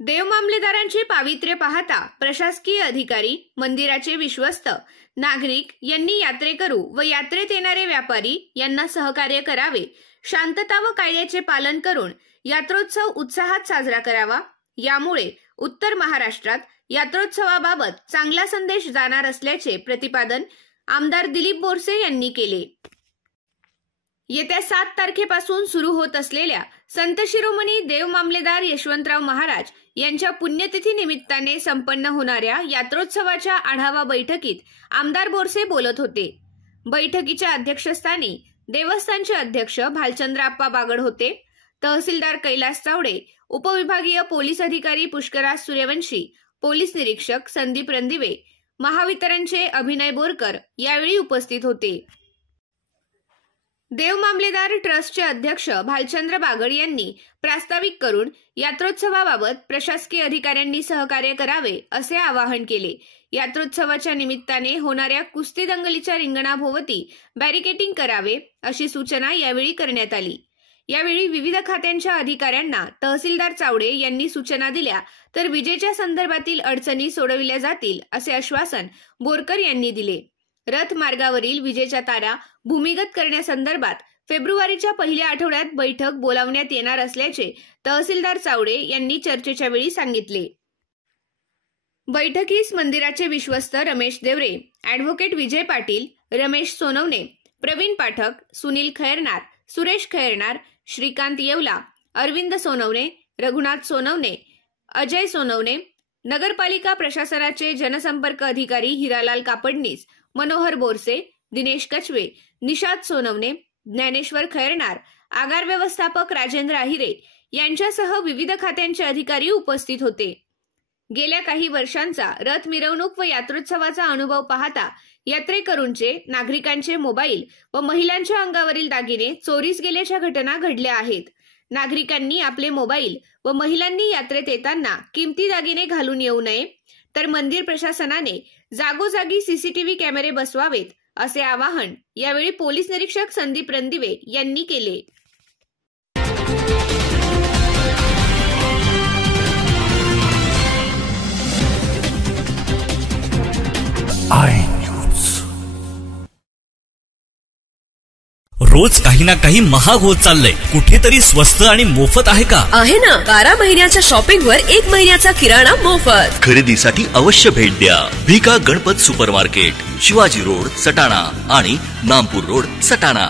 देव मामलेदारांचे पावित्र्य पाहता प्रशासकीय अधिकारी, मंदिराचे विश्वस्त, नागरिक यांनी यात्रेकरू व यात्रेत येणारे व्यापारी यांना सहकार्य करावे, शांतता व कायद्याचे पालन करून यात्रोत्सव उत्साहात साजरा करावा। यामुळे उत्तर महाराष्ट्रात यात्रोत्सवाबाबत चांगला संदेश जाणार असल्याचे प्रतिपादन आमदार दिलीप बोरसे यांनी केले। येत्या 7 तारखेपासून सुरू होत असलेल्या संत शिरोमणी देव मामलेदार यशवंतराव महाराज यांच्या पुण्यतिथी निमित्ताने संपन्न होणाऱ्या यात्रोत्सवाच्या आढावा बैठकीत आमदार बोरसे बोलत होते। बैठकीच्या अध्यक्षस्थानी देवस्थानचे अध्यक्ष भालचंद्र आप्पा बागड होते। तहसीलदार कैलास चावडे, उपविभागीय पोलीस अधिकारी पुष्कराज सूर्यवंशी, पोलीस निरीक्षक संदीप रणदिवे, महावितरणचे अभिनय बोरकर यावेळी उपस्थित होते। देव मामलेदार ट्रस्टचे अध्यक्ष भालचंद्र बागड यांनी प्रास्ताविक करून यात्रोत्सवाबाबत प्रशासकीय अधिकाऱ्यांनी सहकार्य करावे असे आवाहन केले। यात्रोत्सवाच्या निमित्ताने होणाऱ्या कुस्ती दंगलीच्या रिंगणाभोवती बॅरिकेडिंग करावे अशी सूचना यावेळी करण्यात आली। यावेळी विविध खात्यांच्या अधिकाऱ्यांना तहसीलदार चावडे यांनी सूचना दिल्या तर विजेच्या संदर्भातील अडचणी सोडविल्या जातील असे आश्वासन बोरकर यांनी दिले। रथ मार्गावरील विजेच्या तारा भूमिगत करण्यासंदर्भात फेब्रुवारीच्या पहिल्या आठवड्यात बैठक बोलावण्यात येणार असल्याचे तहसीलदार चावडे यांनी चर्चेच्या वेळी सांगितले। बैठकीस मंदिराचे विश्वस्त रमेश देवरे, ॲडव्होकेट विजय पाटील, रमेश सोनवणे, प्रवीण पाठक, सुनील खैरनार, सुरेश खैरनार, श्रीकांत येवला, अरविंद सोनवणे, रघुनाथ सोनवणे, अजय सोनवणे, नगरपालिका प्रशासनाचे जनसंपर्क अधिकारी हिरालाल कापडनीस, मनोहर बोरसे, दिनेश कचवे, निषाद सोनवणे, ज्ञानेश्वर खैरनार, आगार व्यवस्थापक राजेंद्र आहिरे यांच्यासह विविध खात्यांचे अधिकारी उपस्थित होते। गेल्या काही वर्षांचा रथ मिरवणूक व यात्रोत्सवाचा अनुभव पाहता यात्रेकरूंचे, नागरिकांचे मोबाईल व महिलांच्या अंगावरील दागिने चोरीस गेल्याच्या घटना घडल्या आहेत। नागरिकांनी आपले मोबाईल व महिलांनी यात्रेत येताना किमती दागिने घालून येऊ नये, तर मंदिर प्रशासनाने जागोजागी सीसीटीव्ही कॅमेरे बसवावेत असे आवाहन यावेळी पोलीस निरीक्षक संदीप रणदिवे यांनी केले। रोज काही ना काही महाग होत चाललंय, कुठेतरी स्वस्त आणि मोफत आहे का? आहे ना, 12 महिन्याच्या शॉपिंग वर 1 महिन्याचा किराणा मोफत। खरेदीसाठी अवश्य भेट द्या भिका गणपत सुपरमार्केट, शिवाजी रोड सटाणा आणि नामपूर रोड सटाणा।